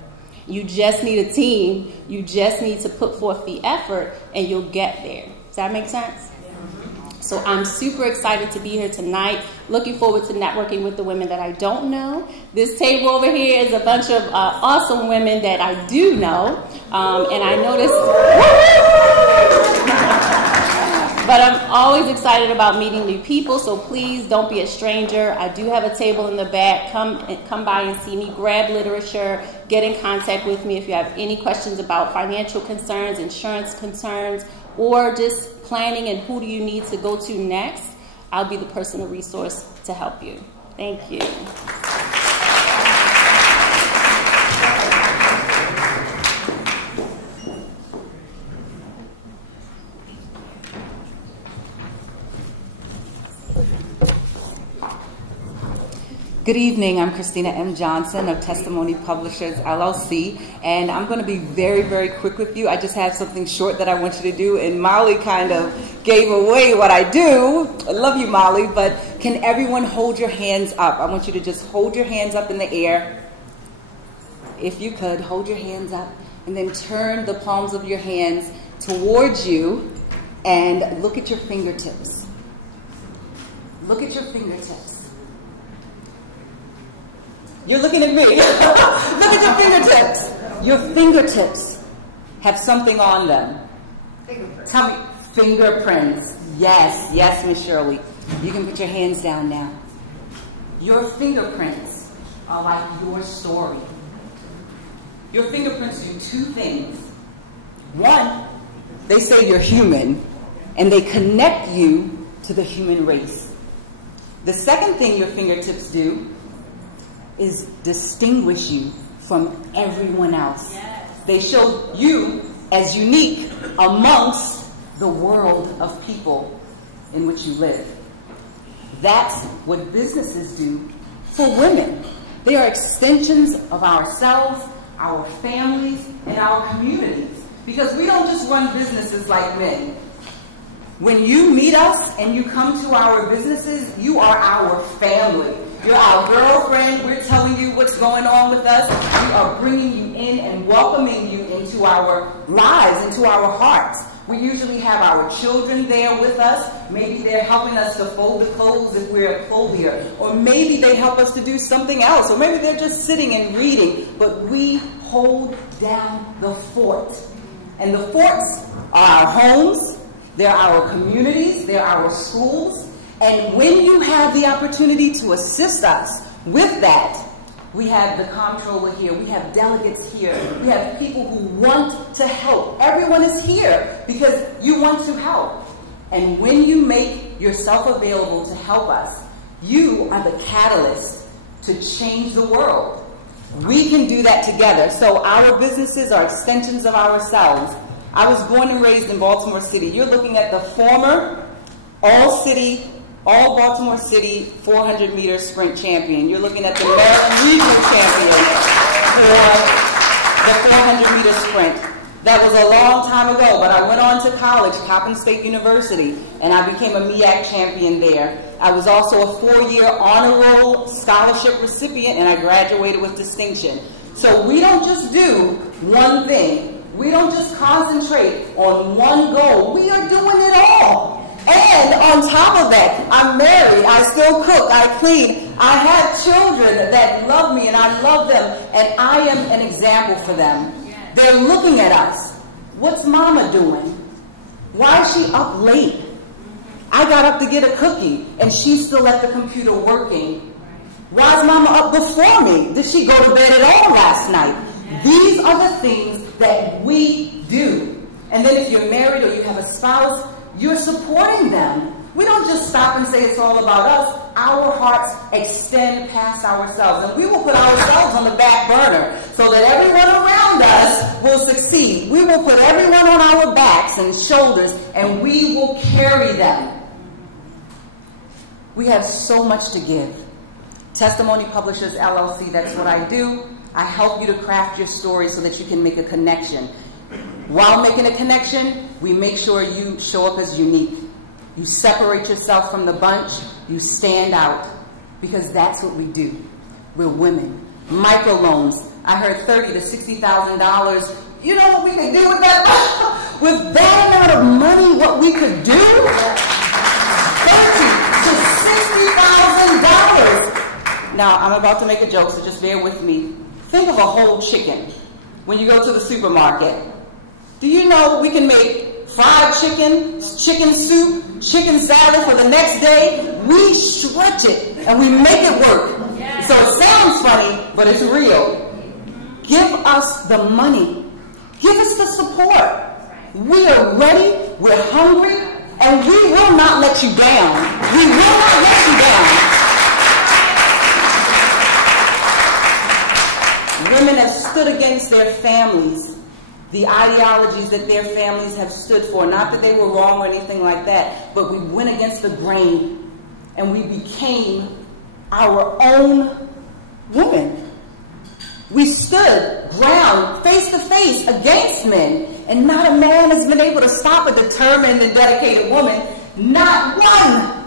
You just need a team. You just need to put forth the effort and you'll get there. Does that make sense? So I'm super excited to be here tonight. Looking forward to networking with the women that I don't know. This table over here is a bunch of awesome women that I do know. And I noticed, but I'm always excited about meeting new people. So please don't be a stranger. I do have a table in the back. Come by and see me. Grab literature. Get in contact with me if you have any questions about financial concerns, insurance concerns, or just planning and who do you need to go to next. I'll be the person, a resource to help you. Thank you. Good evening, I'm Christina M. Johnson of Testimony Publishers, LLC, and I'm going to be very, very quick with you. I just have something short that I want you to do, and Molly kind of gave away what I do. I love you, Molly, but can everyone hold your hands up? I want you to just hold your hands up in the air. If you could, hold your hands up, and then turn the palms of your hands towards you, and look at your fingertips. look at your fingertips. You're looking at me. Look at your fingertips. Your fingertips have something on them. Fingerprints. Tell me, fingerprints. Yes, yes, Miss Shirley. You can put your hands down now. Your fingerprints are like your story. Your fingerprints do two things. One, they say you're human, and they connect you to the human race. The second thing your fingertips do is distinguish you from everyone else. Yes. They show you as unique amongst the world of people in which you live. That's what businesses do for women. They are extensions of ourselves, our families, and our communities. Because we don't just run businesses like men. When you meet us and you come to our businesses, you are our family. You're our girlfriend. We're telling you what's going on with us. We are bringing you in and welcoming you into our lives, into our hearts. We usually have our children there with us. Maybe they're helping us to fold the clothes if we're a clothier. Or maybe they help us to do something else. Or maybe they're just sitting and reading. But we hold down the fort. And the forts are our homes. They're our communities. They're our schools. And when you have the opportunity to assist us with that, we have the comptroller here. We have delegates here. We have people who want to help. Everyone is here because you want to help. And when you make yourself available to help us, you are the catalyst to change the world. We can do that together. So our businesses are extensions of ourselves. I was born and raised in Baltimore City. You're looking at the former all Baltimore City 400-meter sprint champion. You're looking at the Maryland regional champion for the 400-meter sprint. That was a long time ago, but I went on to college, Coppin State University, and I became a MEAC champion there. I was also a 4-year honor roll scholarship recipient, and I graduated with distinction. So we don't just do one thing. We don't just concentrate on one goal. We are doing it all. And on top of that, I'm married, I still cook, I clean, I have children that love me and I love them, and I am an example for them. Yes. They're looking at us. What's mama doing? Why is she up late? I got up to get a cookie and she's still at the computer working. Why is mama up before me? Did she go to bed at all last night? Yes. These are the things that we do. And then if you're married or you have a spouse, you're supporting them. We don't just stop and say it's all about us. Our hearts extend past ourselves. And we will put ourselves on the back burner so that everyone around us will succeed. We will put everyone on our backs and shoulders, and we will carry them. We have so much to give. Testimony Publishers LLC, that's what I do. I help you to craft your story so that you can make a connection. While making a connection, we make sure you show up as unique. You separate yourself from the bunch. You stand out. Because that's what we do. We're women. Microloans. I heard $30,000 to $60,000. You know what we could do with that? With that amount of money, what we could do? $30,000 to $60,000. Now, I'm about to make a joke, so just bear with me. Think of a whole chicken when you go to the supermarket. Do you know we can make fried chicken, chicken soup, chicken salad for the next day? We stretch it and we make it work. So it sounds funny, but it's real. Give us the money. Give us the support. We are ready, we're hungry, and we will not let you down. We will not let you down. Women have stood against their families, the ideologies that their families have stood for. Not that they were wrong or anything like that, but we went against the grain and we became our own woman. We stood ground face to face against men, and not a man has been able to stop a determined and dedicated woman. Not one.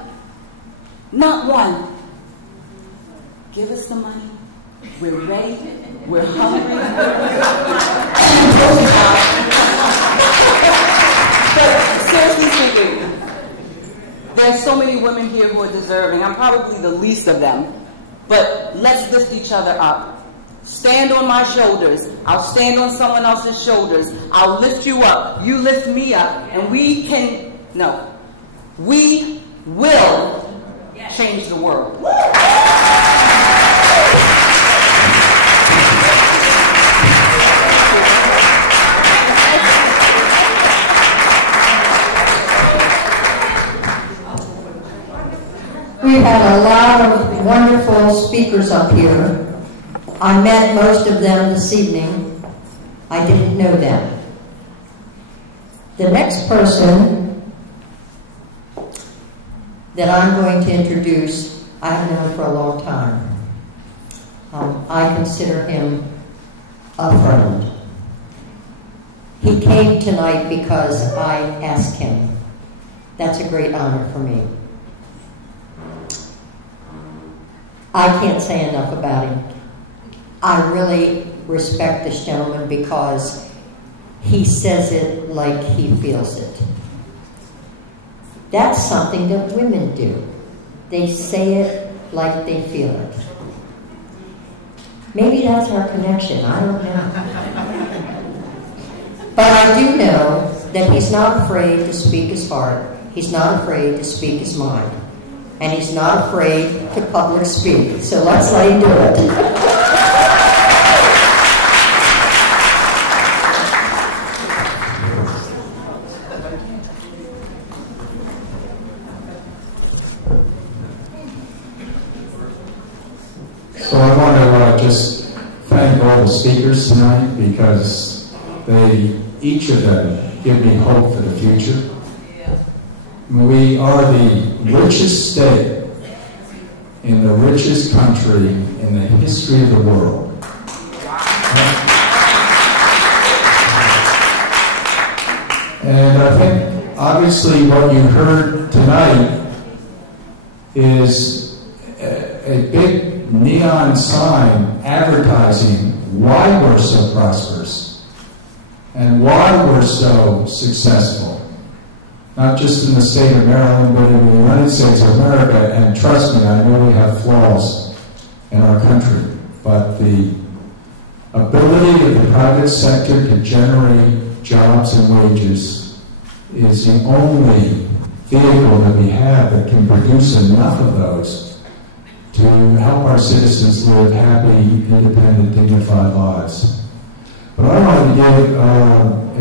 Not one. Give us the money. We're ready. We're hungry. But seriously speaking, There's so many women here who are deserving. I'm probably the least of them. But let's lift each other up. Stand on my shoulders. I'll stand on someone else's shoulders. I'll lift you up. You lift me up. And we will change the world. We've had a lot of wonderful speakers up here. I met most of them this evening. I didn't know them. The next person that I'm going to introduce, I've known for a long time. I consider him a friend. He came tonight because I asked him. That's a great honor for me. I can't say enough about him. I really respect this gentleman because he says it like he feels it. That's something that women do. They say it like they feel it. Maybe that's our connection, I don't know. But I do know that he's not afraid to speak his heart. He's not afraid to speak his mind. And he's not afraid to public speak. So let's let him do it. So I want to just thank all the speakers tonight because each of them give me hope for the future. We are the richest state in the richest country in the history of the world. And I think, obviously, what you heard tonight is a big neon sign advertising why we're so prosperous and why we're so successful. Not just in the state of Maryland, but in the United States of America. And trust me, I know we have flaws in our country, but the ability of the private sector to generate jobs and wages is the only vehicle that we have that can produce enough of those to help our citizens live happy, independent, dignified lives. But I wanted to give,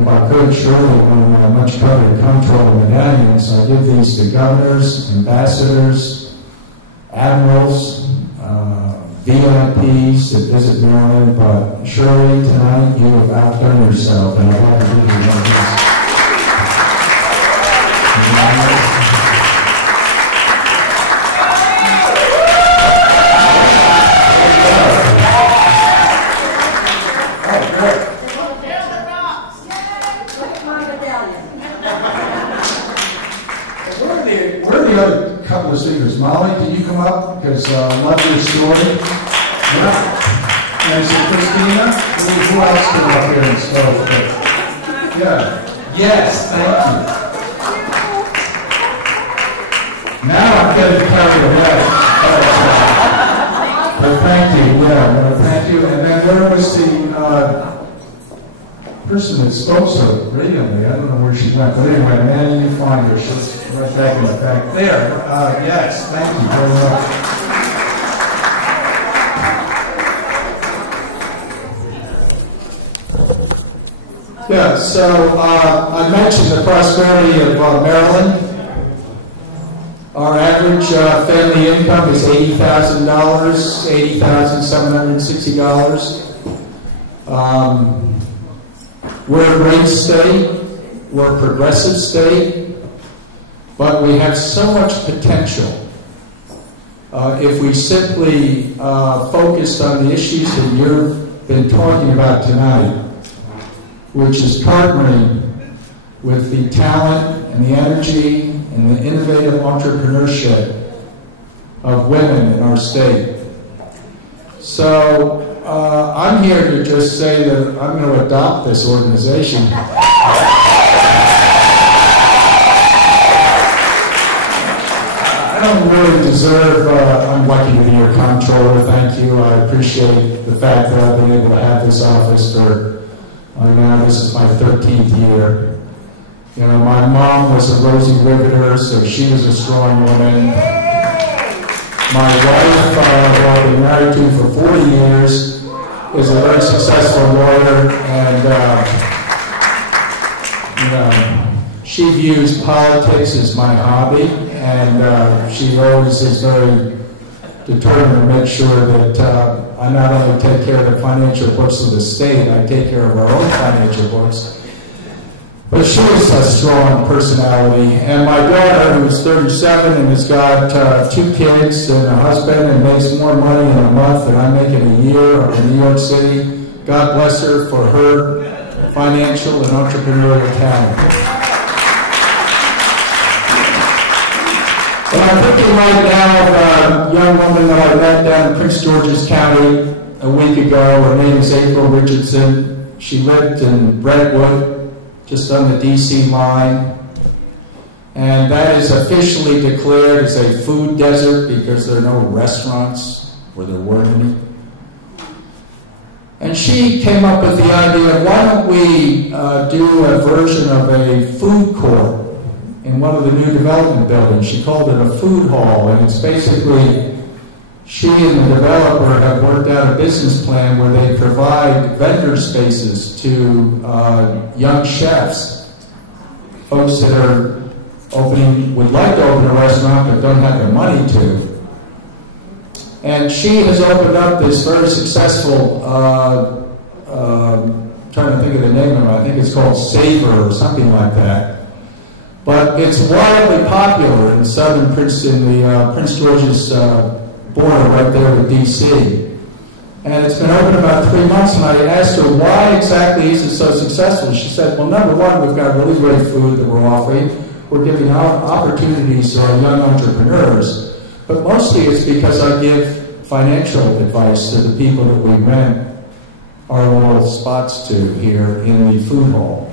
if I could, surely one of my much-coveted comptroller medallions. I give these to governors, ambassadors, admirals, VIPs that visit Maryland. But surely tonight you have outdone yourself, and I want to give you one of these. Molly, can you come up? Because I love your story. Yeah. And so Christina, who else came up here and spoke? Yeah. Yes, thank you. Now I'm getting carried away. But thank you, yeah, thank you. And then where was the person that spoke so brilliantly? I don't know where she went. But anyway, man, you find her. She's right back in the back. There. Yes, thank you very much. Yeah, so I mentioned the prosperity of Maryland. Our average family income is $80,000, $80,760. We're a great state. We're a progressive state. But we have so much potential if we simply focused on the issues that you've been talking about tonight, which is partnering with the talent and the energy and the innovative entrepreneurship of women in our state. So I'm here to just say that I'm going to adopt this organization. I don't really deserve, I'm lucky to be your comptroller, thank you. I appreciate the fact that I've been able to have this office for, now this is my 13th year. You know, my mom was a rosy riveter, so she was a strong woman. My wife, who I've been married to for 40 years, is a very successful lawyer, and you know, she views politics as my hobby, and she always is very determined to make sure that I not only take care of the financial books of the state, I take care of our own financial books. But she has a strong personality. And my daughter, who's 37 and has got 2 kids and a husband and makes more money in a month than I make in a year up in New York City, God bless her for her financial and entrepreneurial talent. And I'm thinking right now of a young woman that I met down in Prince George's County a week ago. Her name is April Richardson. She lived in Brentwood, just on the DC line. And that is officially declared as a food desert because there are no restaurants where there weren't any. And she came up with the idea, why don't we do a version of a food court in one of the new development buildings. She called it a food hall, and it's basically, she and the developer have worked out a business plan where they provide vendor spaces to young chefs, folks that are would like to open a restaurant but don't have the money to. And she has opened up this very successful, trying to think of the name of it, I think it's called Savor or something like that. But it's wildly popular in southern Princeton, the Prince George's border right there with DC. And it's been open about 3 months, and I asked her, why exactly is it so successful? She said, well, number one, we've got really great food that we're offering. We're giving opportunities to our young entrepreneurs. But mostly it's because I give financial advice to the people that we rent our little spots to here in the food hall.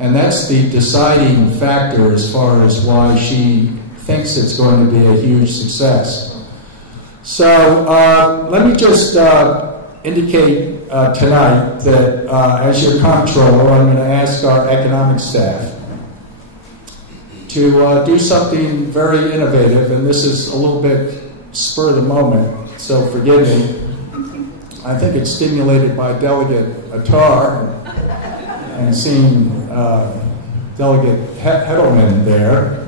And that's the deciding factor as far as why she thinks it's going to be a huge success. So let me just indicate tonight that as your comptroller, I'm going to ask our economic staff to do something very innovative, and this is a little bit spur of the moment, so forgive me. I think it's stimulated by Delegate Attar and seeing Delegate Hedelman there,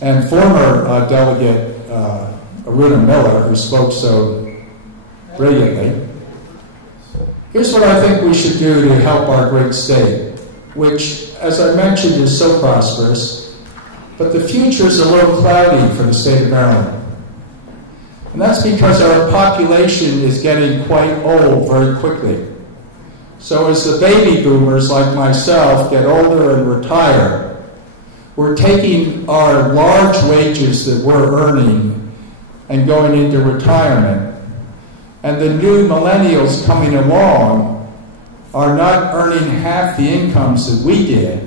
and former Delegate Aruna Miller, who spoke so brilliantly. Here's what I think we should do to help our great state, which, as I mentioned, is so prosperous, but the future is a little cloudy for the state of Maryland. And that's because our population is getting quite old very quickly. So as the baby boomers like myself get older and retire, we're taking our large wages that we're earning and going into retirement. And the new millennials coming along are not earning half the incomes that we did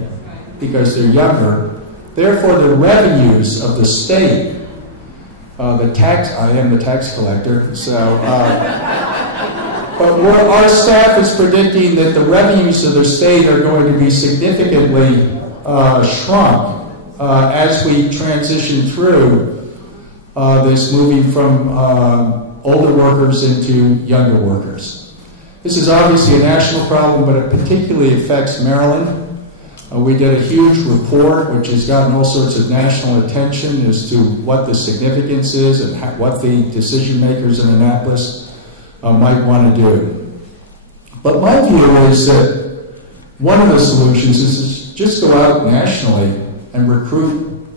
because they're younger. Therefore, the revenues of the state, I am the tax collector, so, but our staff is predicting that the revenues of the state are going to be significantly shrunk as we transition through this moving from older workers into younger workers. This is obviously a national problem, but it particularly affects Maryland. We did a huge report which has gotten all sorts of national attention as to what the significance is and what the decision makers in Annapolis might want to do. But my view is that one of the solutions is just go out nationally and recruit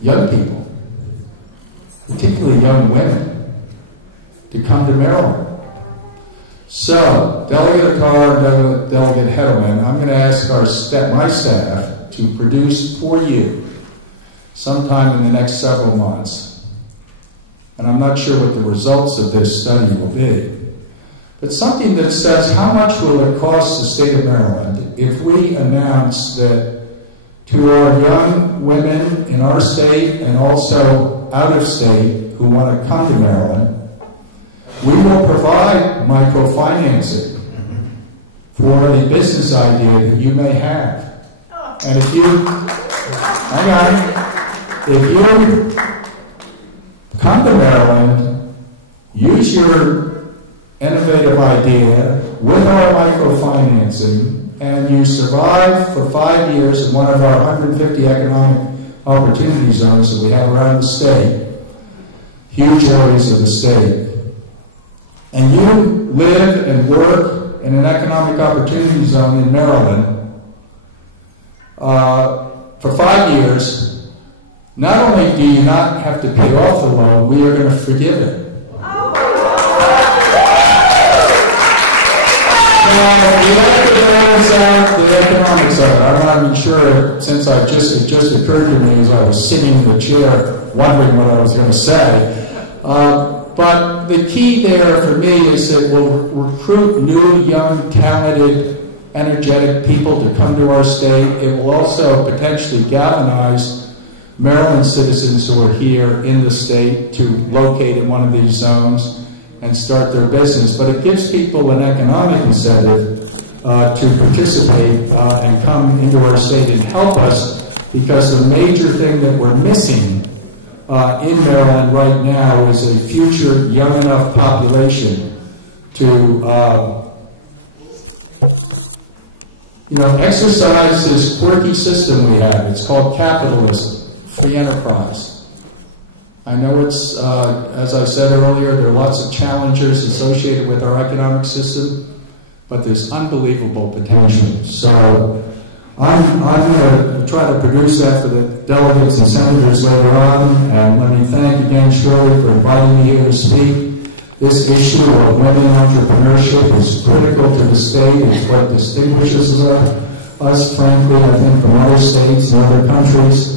young people, particularly young women, to come to Maryland. So, Delegate Carr and Delegate Hedelman, I'm going to ask my staff to produce for you sometime in the next several months. And I'm not sure what the results of this study will be. But something that says how much will it cost the state of Maryland if we announce that to our young women in our state and also out of state who want to come to Maryland, we will provide microfinancing for the business idea that you may have. And if you, hang on, if you come to Maryland, use your innovative idea with our microfinancing, and you survive for 5 years in one of our 150 economic opportunity zones that we have around the state, huge areas of the state, and you live and work in an economic opportunity zone in Maryland for 5 years, not only do you not have to pay off the loan, we are going to forgive it. You have to balance out the economics of it. I'm not even sure, since it just occurred to me as I was sitting in the chair wondering what I was going to say. But the key there for me is that we'll recruit new, young, talented, energetic people to come to our state. It will also potentially galvanize Maryland citizens who are here in the state to locate in one of these zones and start their business. But it gives people an economic incentive to participate and come into our state and help us, because the major thing that we're missing in Maryland right now is a future young enough population to exercise this quirky system we have. It's called capitalism, free enterprise. I know it's, as I said earlier, there are lots of challengers associated with our economic system, but there's unbelievable potential. So I'm going to try to produce that for the delegates and senators later on, and let me thank again Shirley for inviting me here to speak. This issue of women entrepreneurship is critical to the state. It's what distinguishes us, frankly, I think, from other states and other countries.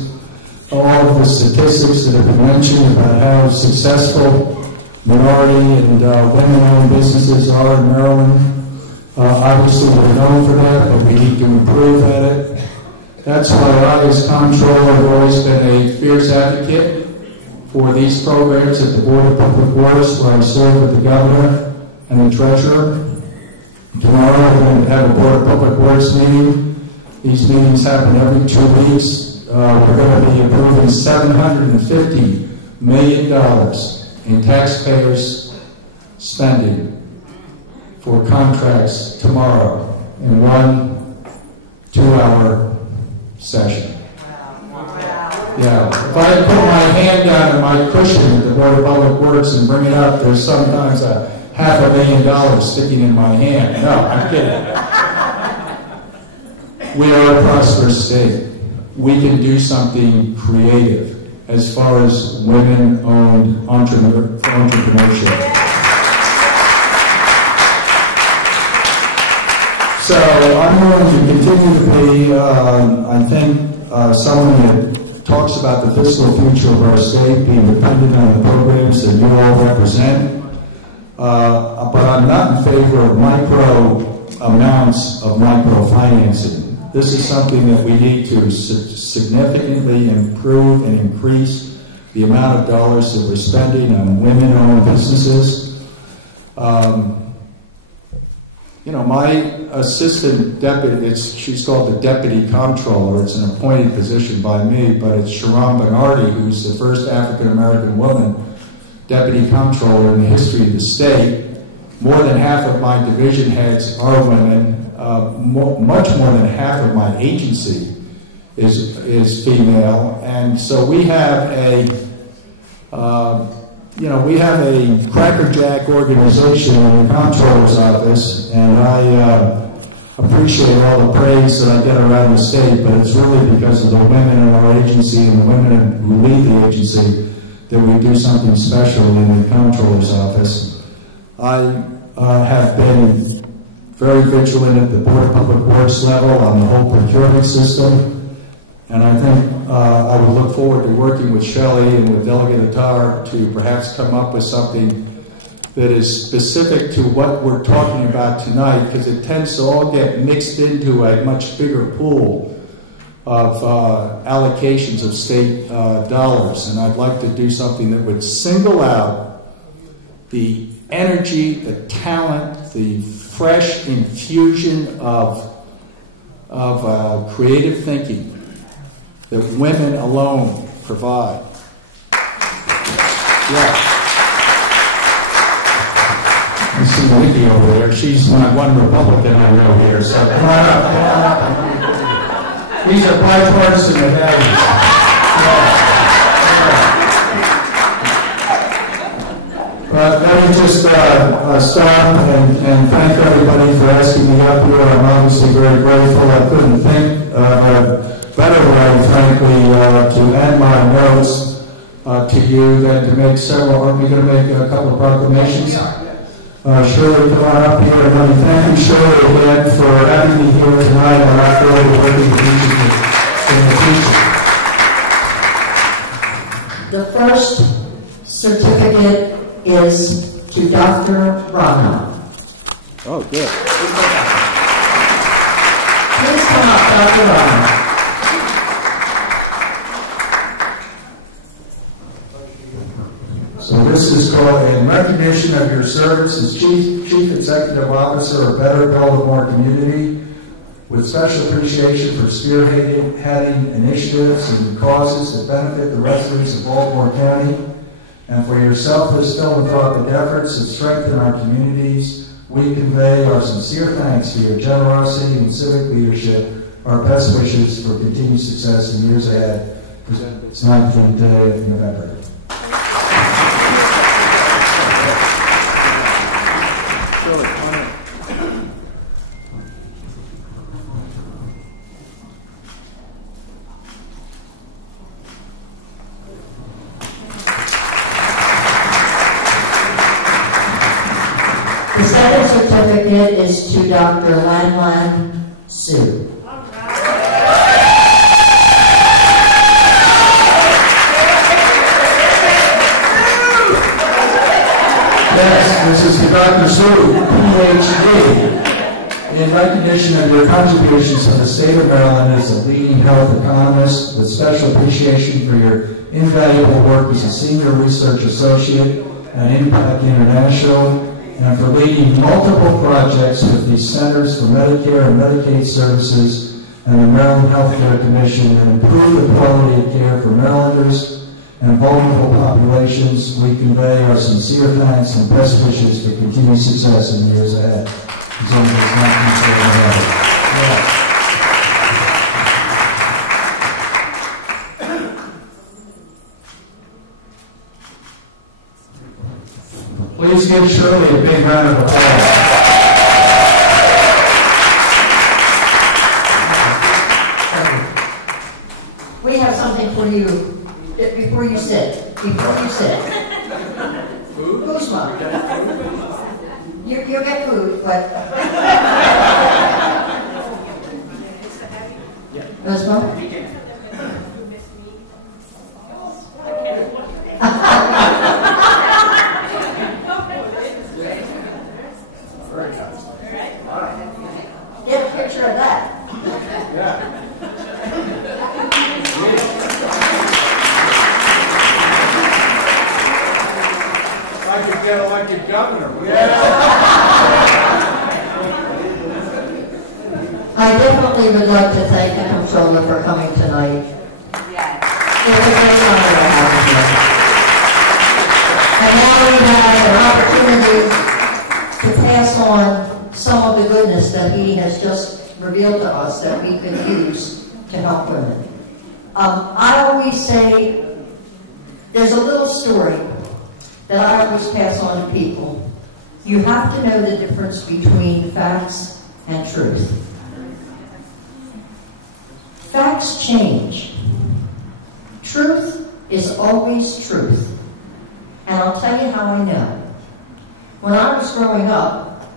All of the statistics that have been mentioned about how successful minority and women-owned businesses are in Maryland. Obviously, we're known for that, but we need to improve at it. That's why I, as comptroller, have always been a fierce advocate for these programs at the Board of Public Works, where I serve with the governor and the treasurer. Tomorrow, we're going to have a Board of Public Works meeting. These meetings happen every 2 weeks. We're going to be approving $750 million in taxpayers' spending for contracts tomorrow in 1 2-hour session. Yeah, if I put my hand down on my cushion at the Board of Public Works and bring it up, there's sometimes a $500,000 sticking in my hand. No, I'm kidding. We are a prosperous state. We can do something creative as far as women-owned entrepreneurship. So I'm going to continue to be, I think, someone that talks about the fiscal future of our state being dependent on the programs that you all represent. But I'm not in favor of micro amounts of microfinancing. This is something that we need to significantly improve and increase the amount of dollars that we're spending on women-owned businesses. My assistant deputy, she's called the deputy comptroller. It's an appointed position by me, but it's Sharon Bernardi, who's the first African-American woman deputy comptroller in the history of the state. More than half of my division heads are women. Much more than half of my agency is female, and so we have a crackerjack organization in the comptroller's office, and I appreciate all the praise that I get around the state, but it's really because of the women in our agency and the women who lead the agency that we do something special in the comptroller's office. I have been very vigilant at the Board of Public Works level on the whole procurement system, and I think I would look forward to working with Shelley and with Delegate Attar to perhaps come up with something that is specific to what we're talking about tonight, because it tends to all get mixed into a much bigger pool allocations of state dollars, and I'd like to do something that would single out the energy, the talent, the fresh infusion of creative thinking that women alone provide. Yeah. I see Nikki over there. She's my one Republican I know here, so come on up. These are bipartisan values. Let me just stop and thank everybody for asking me up here. I'm obviously very grateful. I couldn't think of a better way, frankly, to end my notes to you than to make several. Aren't we going to make a couple of proclamations? Shirley, come on up here, and let me thank you, Shirley, again for having me here tonight. I look forward to working with you in the future. The first certificate is to Dr. Rana. Oh, good. Please come up, Dr. Rana. So this is called in recognition of your service as Chief Executive Officer of Better Baltimore Community, with special appreciation for spearheading initiatives and causes that benefit the residents of Baltimore County, and for your selfless philanthropic efforts that strengthen our communities. We convey our sincere thanks for your generosity and civic leadership. Our best wishes for continued success in years ahead. Presented this 19th day of November. The second certificate is to Dr. Lan Su. Yes, this is to Dr. Su, PhD. In recognition of your contributions to the state of Maryland as a leading health economist, with special appreciation for your invaluable work as a senior research associate at Impact International, and for leading multiple projects with the Centers for Medicare and Medicaid Services and the Maryland Healthcare Commission and improve the quality of care for Marylanders and vulnerable populations. We convey our sincere thanks and best wishes for continued success in the years ahead. Please give Shirley a big round of applause. We have something for you before you sit. Kuzma. You'll get food, but... Kuzma? Get a picture of that. Yeah. I could get elected governor. Yeah. I definitely would like to thank the Comptroller for coming tonight. It was a great honor to have you. And now we have an opportunity to pass on some of the goodness that he has just revealed to us that we could use to help women. I always say there's a little story that I always pass on to people. You have to know the difference between facts and truth. Facts change. Truth is always truth. And I'll tell you how I know. When I was growing up,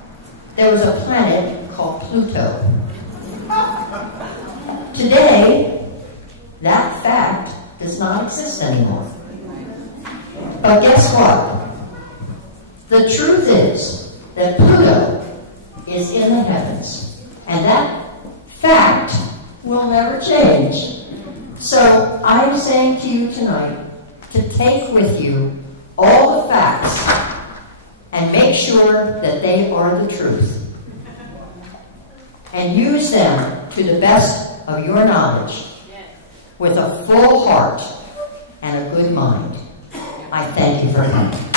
there was a planet called Pluto. Today, that fact does not exist anymore. But guess what? The truth is that Pluto is in the heavens. And that fact will never change. So I'm saying to you tonight to take with you all the facts and make sure that they are the truth. And use them to the best of your knowledge with a full heart and a good mind. I thank you very much.